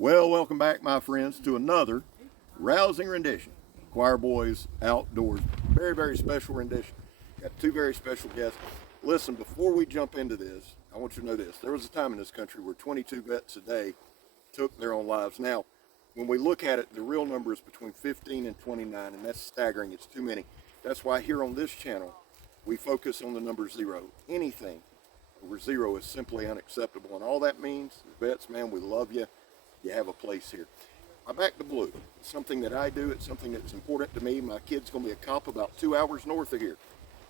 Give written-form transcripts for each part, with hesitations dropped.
Well, welcome back, my friends, to another rousing rendition. Choir Boys Outdoors. Very, very special rendition. Got two very special guests. Listen, before we jump into this, I want you to know this. There was a time in this country where 22 vets a day took their own lives. Now, when we look at it, the real number is between 15 and 29, and that's staggering. It's too many. That's why here on this channel, we focus on the number zero. Anything over zero is simply unacceptable. And all that means, vets, man, we love you. You have a place here. I back the blue. It's something that I do. It's something that's important to me. My kid's going to be a cop about 2 hours north of here.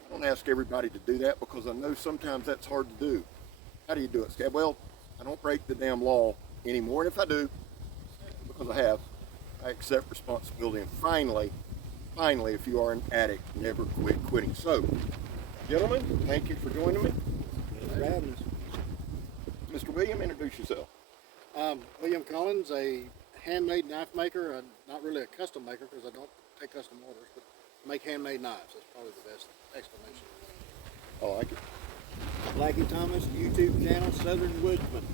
I don't ask everybody to do that because I know sometimes that's hard to do. How do you do it, Scab? Well, I don't break the damn law anymore. And if I do, because I have, I accept responsibility. And finally, if you are an addict, never quit quitting. So, gentlemen, thank you for joining me. Thanks for having us. Mr. William, introduce yourself. William Collins, a handmade knife maker, not really a custom maker because I don't take custom orders, but make handmade knives. That's probably the best explanation. I like it. Blackie Thomas, YouTube channel, Southern Woodsman.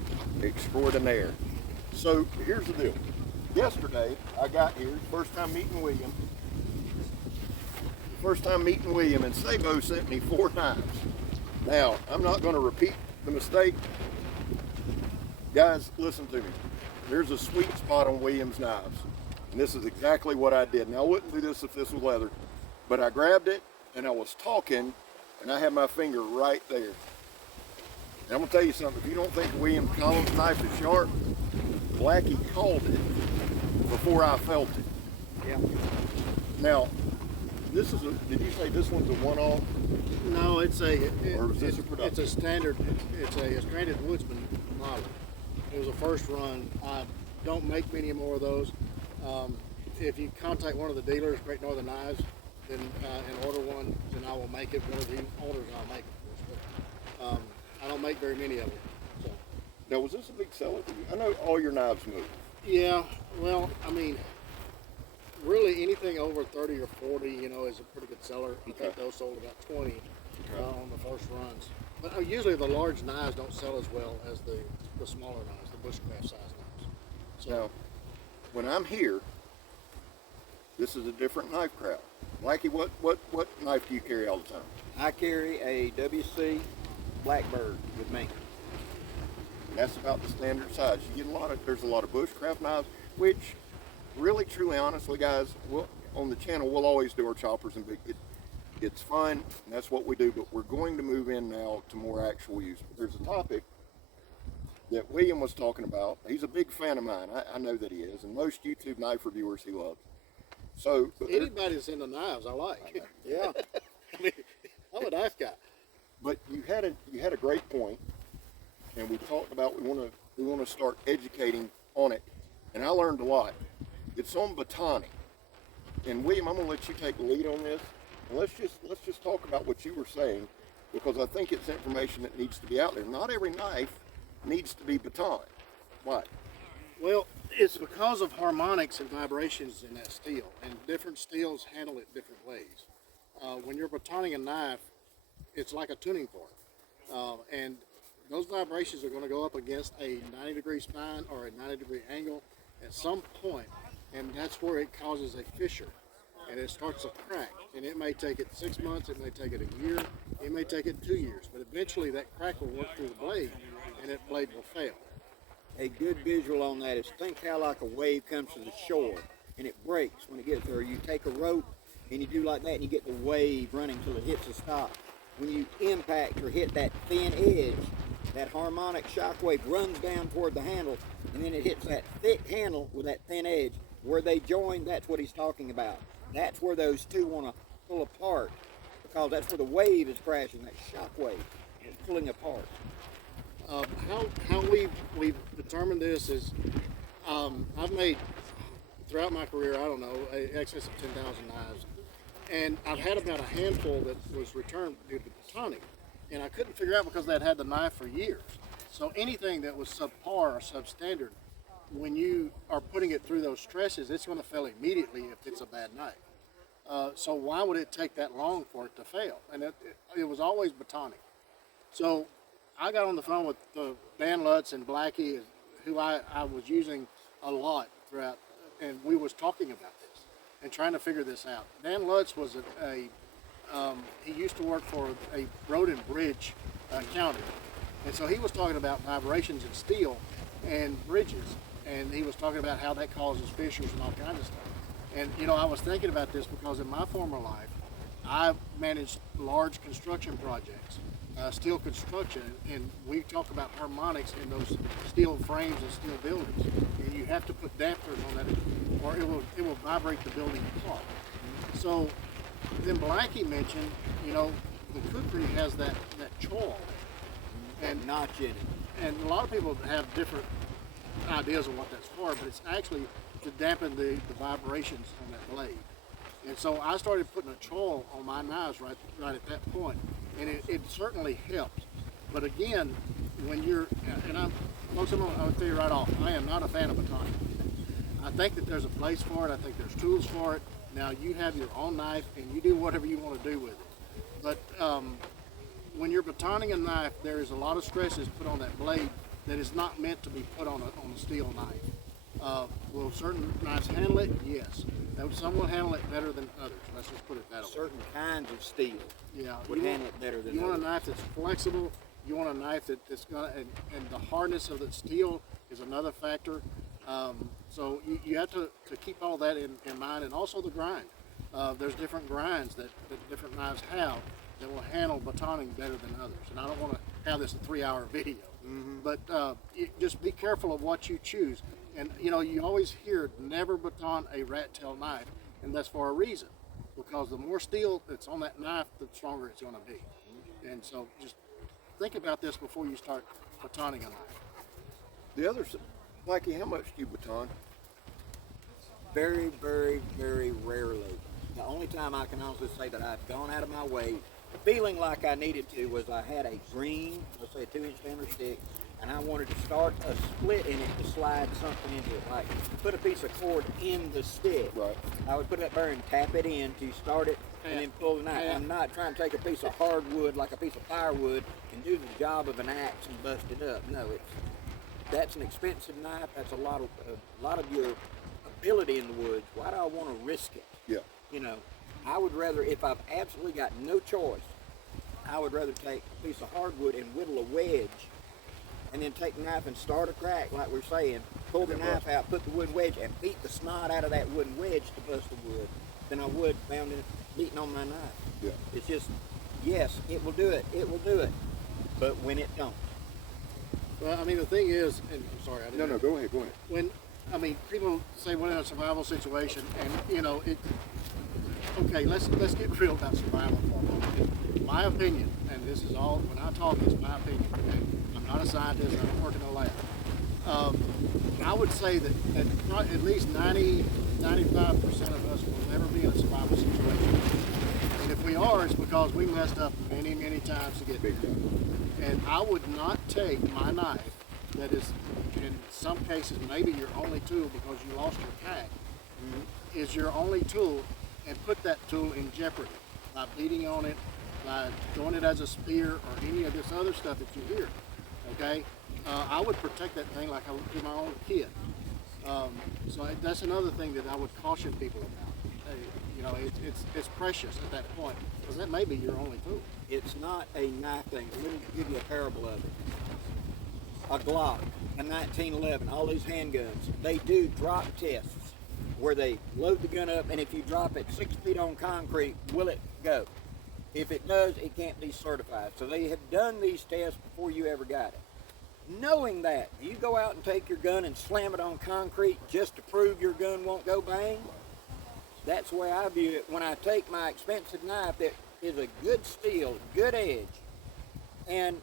Extraordinaire. So here's the deal. Yesterday I got here, first time meeting William, and Sabo sent me 4 knives. Now, I'm not going to repeat the mistake. Guys, listen to me. There's a sweet spot on William's knives, and this is exactly what I did. Now, I wouldn't do this if this was leather, but I grabbed it, and I was talking, and I had my finger right there. And I'm going to tell you something. If you don't think William Collins' knife is sharp, Blackie called it before I felt it. Yeah. Now, this is did you say this one's a one-off? No, it's a production? It's a standard. It's a stranded Woodsman model. It was a first run. I don't make many more of those. If you contact one of the dealers, Great Northern Knives, then and order one, then I will make it. One of the orders I'll make it. But I don't make very many of them. So. Now, was this a big seller for you? I know all your knives move. Yeah. Well, I mean, really anything over 30 or 40, is a pretty good seller. I think those sold about 20 on the first runs. But usually the large knives don't sell as well as the smaller knives, the bushcraft size knives. So now, when I'm here, this is a different knife crowd. Blackie, what knife do you carry all the time? I carry a WC Blackbird with me. And that's about the standard size. You get there's a lot of bushcraft knives, which really, truly, honestly, guys, on the channel, we'll always do our choppers and it's fun, and that's what we do, but we're going to move in now to more actual use. There's a topic that William was talking about. He's a big fan of mine. I know that he is, and most YouTube knife reviewers he loves. So anybody that's into knives, I like. Yeah. I mean, I'm a knife guy. But you had a great point, and we talked about we want to start educating on it, and I learned a lot. It's on Batoning, and William, I'm going to let you take the lead on this. And let's just talk about what you were saying, because I think it's information that needs to be out there. Not every knife needs to be baton. Why? Well, it's because of harmonics and vibrations in that steel, and different steels handle it different ways. When you're batoning a knife, it's like a tuning fork, and those vibrations are going to go up against a 90-degree spine or a 90-degree angle at some point, and that's where it causes a fissure. And it starts to crack, and it may take it 6 months, it may take it a year, it may take it 2 years, but eventually that crack will work through the blade, and that blade will fail. A good visual on that is think how like a wave comes to the shore and it breaks when it gets there. You take a rope and you do like that and you get the wave running till it hits a stop. When you impact or hit that thin edge, that harmonic shock wave runs down toward the handle, and then it hits that thick handle with that thin edge. Where they join, that's what he's talking about. That's where those two want to pull apart, because that's where the wave is crashing, that shock wave is pulling apart. How we've determined this is I've made, throughout my career, I don't know, excess of 10,000 knives. And I've had about a handful that was returned due to batoning. And I couldn't figure out because they'd had the knife for years. So anything that was subpar or substandard, when you are putting it through those stresses, it's going to fail immediately if it's a bad knife. So why would it take that long for it to fail? And it was always batoning. So I got on the phone with Dan Lutz and Blackie, who I was using a lot throughout, and we was talking about this and trying to figure this out. Dan Lutz was he used to work for a road and bridge county, and so he was talking about vibrations in steel and bridges, and he was talking about how that causes fissures and all kinds of stuff. And you know, I was thinking about this because in my former life, I managed large construction projects, steel construction, and we talk about harmonics in those steel frames and steel buildings. And you have to put dampers on that, or it will vibrate the building apart. So then Blackie mentioned, you know, the kukri has that choil, And notch in it. and a lot of people have different ideas of what that's for, but it's actually to dampen the vibrations on that blade. And so I started putting a choil on my knives right at that point, and it certainly helped. But again, when you're, and folks, I'll tell you right off, I am not a fan of batoning. I think that there's a place for it. I think there's tools for it. Now you have your own knife, and you do whatever you want to do with it. But when you're batoning a knife, there is a lot of stresses put on that blade that is not meant to be put on a steel knife. Will certain knives handle it? Yes. Some will handle it better than others. Let's just put it that way. Certain kinds of steel Yeah, would handle it better than you want a others. knife that's flexible. You want a knife that's gonna, and the hardness of the steel is another factor. So you have to keep all that in mind, and also the grind. There's different grinds that different knives have that will handle batoning better than others. And I don't want to have this a 3-hour video, but just be careful of what you choose. And you know, you always hear never baton a rat tail knife, and that's for a reason, because the more steel that's on that knife, the stronger it's going to be. And so just think about this before you start batoning a knife. The other, Blackie, how much do you baton? Very, very, very rarely. The only time I can honestly say that I've gone out of my way, feeling like I needed to, was I had a green, let's say a 2-inch diameter stick, and I wanted to start a split in it to slide something into it, like put a piece of cord in the stick. Right. I would put it there and tap it in to start it and then pull the knife. I'm not trying to take a piece of hardwood, like a piece of firewood, and do the job of an axe and bust it up. No, that's an expensive knife. That's a lot of your ability in the woods. Why do I want to risk it? Yeah. You know, I would rather, if I've absolutely got no choice, I would rather take a piece of hardwood and whittle a wedge, and then take the knife and start a crack, like we're saying, pull the knife out, put the wooden wedge, and beat the snot out of that wooden wedge to bust the wood, than I would beating on my knife. Yeah. It's just, yes, it will do it, but when it don't. Well, I mean, the thing is, and I'm sorry, I didn't. No, go ahead. When, I mean, people say we're in a survival situation, and you know, okay, let's get real about survival for a moment. My opinion, and this is all, when I talk, it's my opinion, okay? I'm not a scientist, I don't work in a lab. I would say that at least 90, 95% of us will never be in a survival situation. And if we are, it's because we messed up many, many times to get there. And I would not take my knife, that is, in some cases, maybe your only tool because you lost your tack, is your only tool, and put that tool in jeopardy by beating on it, by throwing it as a spear, or any of this other stuff that you hear. Okay, I would protect that thing like I would do my own kid. So that's another thing that I would caution people about. Hey, you know, it's precious at that point, because that may be your only tool. It's not a knife thing. Let me give you a parable of it. A Glock, a 1911, all these handguns, they do drop tests where they load the gun up, and if you drop it 6 feet on concrete, will it go? If it does, it can't be certified. So they have done these tests before you ever got it. Knowing that, you go out and take your gun and slam it on concrete just to prove your gun won't go bang? That's the way I view it. When I take my expensive knife that is a good steel, good edge, and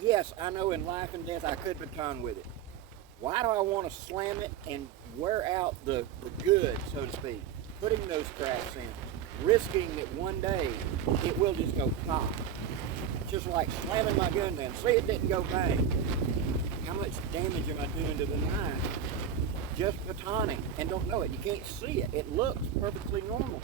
yes, I know in life and death I could baton with it. Why do I want to slam it and wear out the good, so to speak, putting those cracks in, risking that one day it will just go pop? Just like slamming my gun down. See, it didn't go bang. How much damage am I doing to the knife? Just batoning, and don't know it. You can't see it. It looks perfectly normal.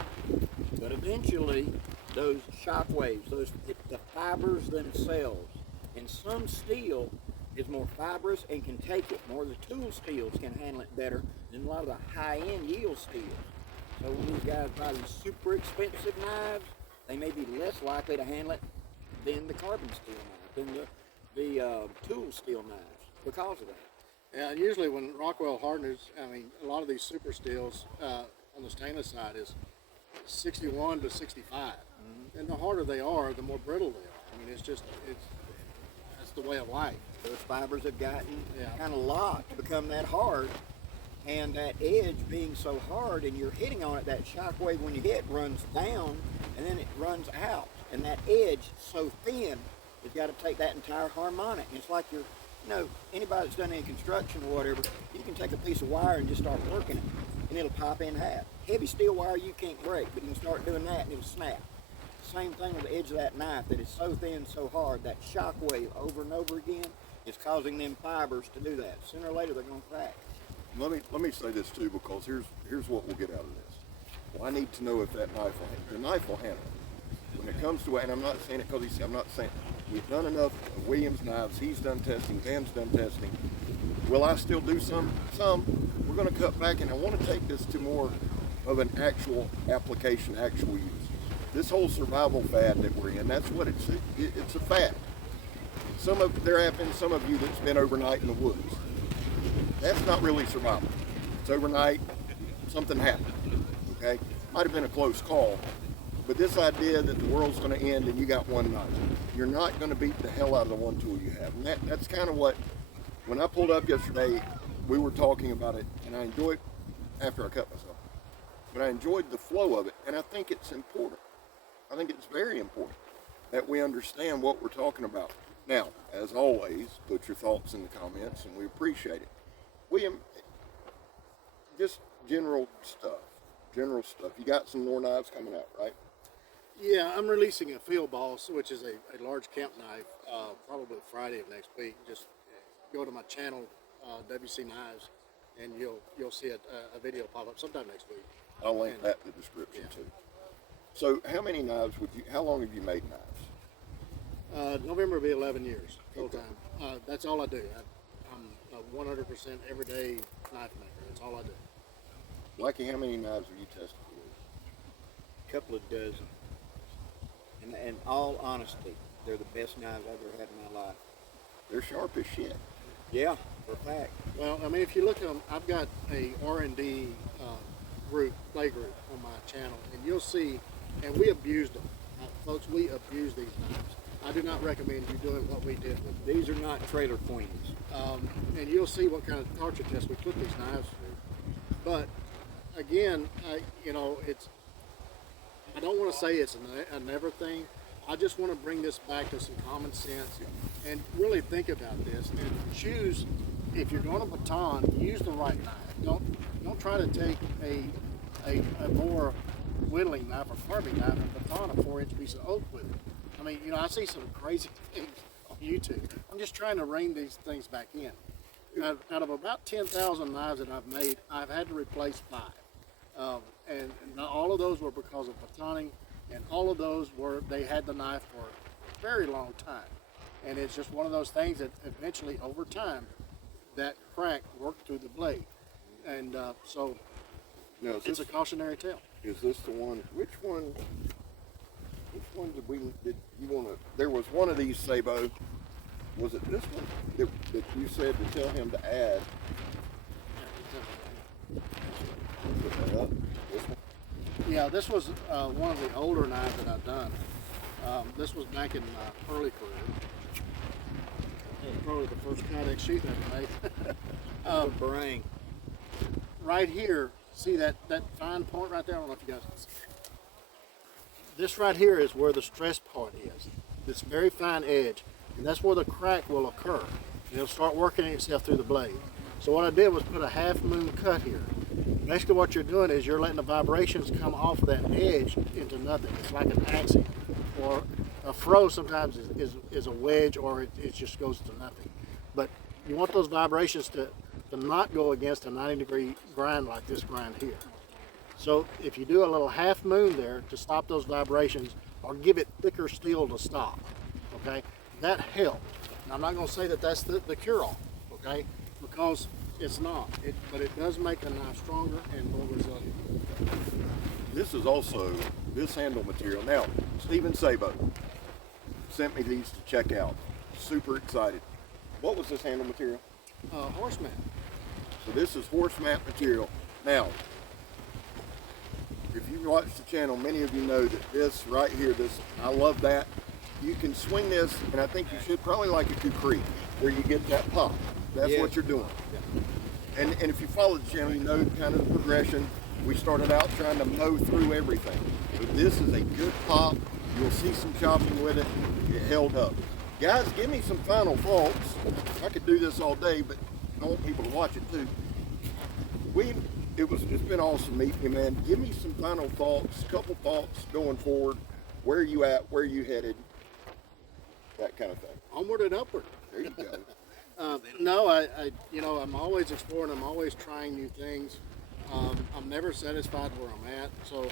But eventually, those shock waves, the fibers themselves, and some steel is more fibrous and can take it. More of the tool steels can handle it better than a lot of the high-end yield steels. So when these guys buy these super expensive knives, they may be less likely to handle it than the carbon steel knife, than the tool steel knives because of that. Yeah, and usually when Rockwell hardens, I mean, a lot of these super steels on the stainless side is 61 to 65. And the harder they are, the more brittle they are. I mean, that's the way of life. Those fibers have gotten Yeah. kind of locked, become that hard, and that edge being so hard, and you're hitting on it, that shock wave when you hit runs down, and then it runs out. And that edge, so thin, it's got to take that entire harmonic. And it's like anybody that's done any construction or whatever, you can take a piece of wire and just start working it, and it'll pop in half. Heavy steel wire you can't break, but you can start doing that and it'll snap. Same thing with the edge of that knife that is so thin, so hard, that shock wave over and over again is causing them fibers to do that. Sooner or later they're going to crack. Let me say this too, because here's what we'll get out of this. Well, I need to know if that knife will handle it. The knife will handle it. When it comes to, and I'm not saying it because I'm not saying we've done enough of Williams knives. He's done testing. Van's done testing. Will I still do some? Some. We're going to cut back, and I want to take this to more of an actual application, actual use. This whole survival fad that we're in, that's what it's a fad. There have been some of you that's been overnight in the woods. That's not really survival. It's overnight, something happened, okay? Might have been a close call, but this idea that the world's gonna end and you got one knife, you're not gonna beat the hell out of the one tool you have. And that's kind of what, when I pulled up yesterday, we were talking about it, and I enjoyed, after I cut myself, but I enjoyed the flow of it, and I think it's important. I think it's very important that we understand what we're talking about. Now, as always, put your thoughts in the comments, and we appreciate it. William, just general stuff. You got some more knives coming out, right? Yeah, I'm releasing a field boss, which is a large camp knife, probably Friday of next week. Just go to my channel, WC Knives, and you'll see a video pop up sometime next week. I'll link that in the description too. So, how many knives how long have you made knives? November will be 11 years full time. That's all I do. I'm a 100% everyday knife maker. That's all I do. Blackie, how many knives have you tested with? A couple of dozen. And in all honesty, they're the best knives I've ever had in my life. They're sharp as shit. Yeah, for a fact. Well, I mean, if you look at them, I've got a R&D play group on my channel, and you'll see, and we abused them. Folks, we abuse these knives. I do not recommend you doing what we did with them. These are not trailer queens. And you'll see what kind of torture test we put these knives through. But again, I don't want to say it's a never thing. I just want to bring this back to some common sense and really think about this and choose, if you're going to baton, use the right knife. Don't try to take a more whittling knife or carving knife and baton a 4-inch piece of oak with it. I mean, I see some crazy things on YouTube. I'm just trying to rein these things back in. Out of about 10,000 knives that I've made, I've had to replace 5. And not all of those were because of batoning, and all of those they had the knife for a very long time. And it's just one of those things that eventually, over time, that crack worked through the blade. And so Now, it's a cautionary tale. Is this the one? Which one did you want to? There was one of these, Sabo. Was it this one that you said to tell him to add? Put that up. This one? Yeah, this was one of the older knives that I've done. This was back in my early career. It was probably the first Kydex sheath I ever made. Brain. Right here, see that fine point right there? I don't know if you guys can see it. This right here is where the stress part is. This very fine edge. And that's where the crack will occur. And it'll start working itself through the blade. So what I did was put a half moon cut here. Basically what you're doing is you're letting the vibrations come off of that edge into nothing. It's like an accent. Or a fro sometimes is a wedge, or it just goes to nothing. But you want those vibrations to not go against a 90-degree grind like this grind here. So if you do a little half moon there to stop those vibrations, or give it thicker steel to stop, okay, that helped. And I'm not going to say that that's the cure-all, okay? Because it's not. But it does make a knife stronger and more resilient. This is also this handle material. Now, Stephen Sabo sent me these to check out. Super excited. What was this handle material? Horse mat. So this is horse mat material. Now, if you watch the channel, many of you know that this right here, I love that. You can swing this, and I think you should probably like a Creek, where you get that pop. That's what you're doing. Yeah. And if you follow the channel, you know kind of the progression. We started out trying to mow through everything. But this is a good pop. You'll see some chopping with it. It held up. Guys, give me some final thoughts. I could do this all day, but I want people to watch it too. It's been awesome meeting you, man. Give me some final thoughts, couple thoughts going forward. Where are you at? Where are you headed? That kind of thing. Onward and upward. There you go. No, I'm always exploring. I'm always trying new things. I'm never satisfied where I'm at. So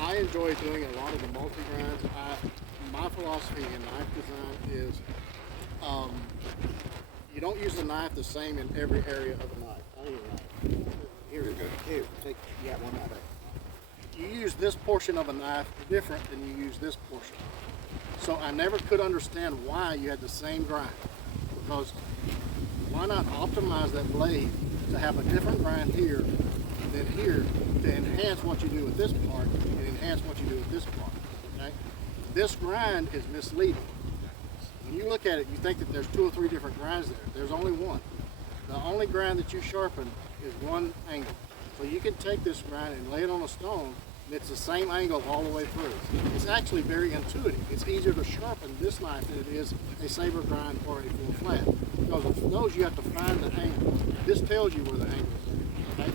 I enjoy doing a lot of the multi-grinds. My philosophy in knife design is you don't use the knife the same in every area of the knife. I need a knife. Here we go. Here, you got one right there. You use this portion of a knife different than you use this portion. So I never could understand why you had the same grind. Because why not optimize that blade to have a different grind here than here to enhance what you do with this part and enhance what you do with this part. Okay? This grind is misleading. When you look at it, you think that there's 2 or 3 different grinds there. There's only one. The only grind that you sharpen is one angle. So you can take this grind and lay it on a stone, and it's the same angle all the way through. It's actually very intuitive. It's easier to sharpen this knife than it is a saber grind or a full flat. Because of those, you have to find the angle. This tells you where the angle is. Okay?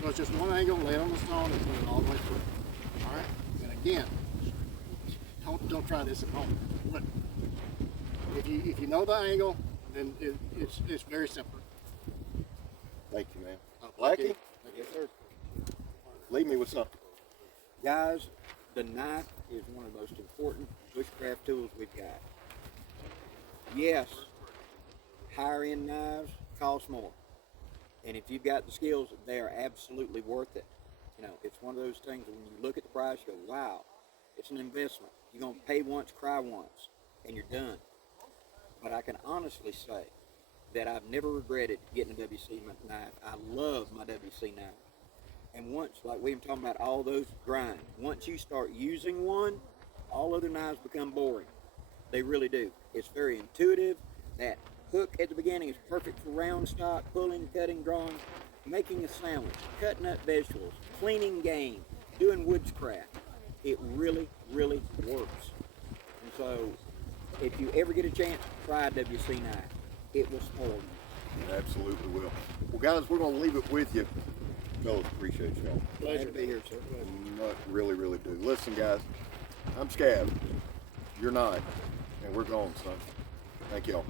So it's just one angle, lay it on the stone, and put it all the way through. All right? And again, don't try this at home. But if you know the angle, then it's very simple. Thank you, man. Blackie? Yes, sir. Leave me with something. Guys, the knife is one of the most important bushcraft tools we've got. Yes, higher end knives cost more. And if you've got the skills, they are absolutely worth it. You know, it's one of those things when you look at the price, you go, wow, it's an investment. You're going to pay once, cry once, and you're done. But I can honestly say that I've never regretted getting a WC knife. I love my WC knife. And once, like we were talking about all those grinds, once you start using one, all other knives become boring. They really do. It's very intuitive. That hook at the beginning is perfect for round stock, pulling, cutting, drawing, making a sandwich, cutting up vegetables, cleaning game, doing woodscraft. It really, really works. And so, if you ever get a chance, try a WC knife. It will spoil you. It absolutely will. Well, guys, we're going to leave it with you. Fellas, appreciate y'all. Glad to be here, sir. Really, really do. Listen, guys, I'm Scab. You're not. And we're gone, son. Thank y'all.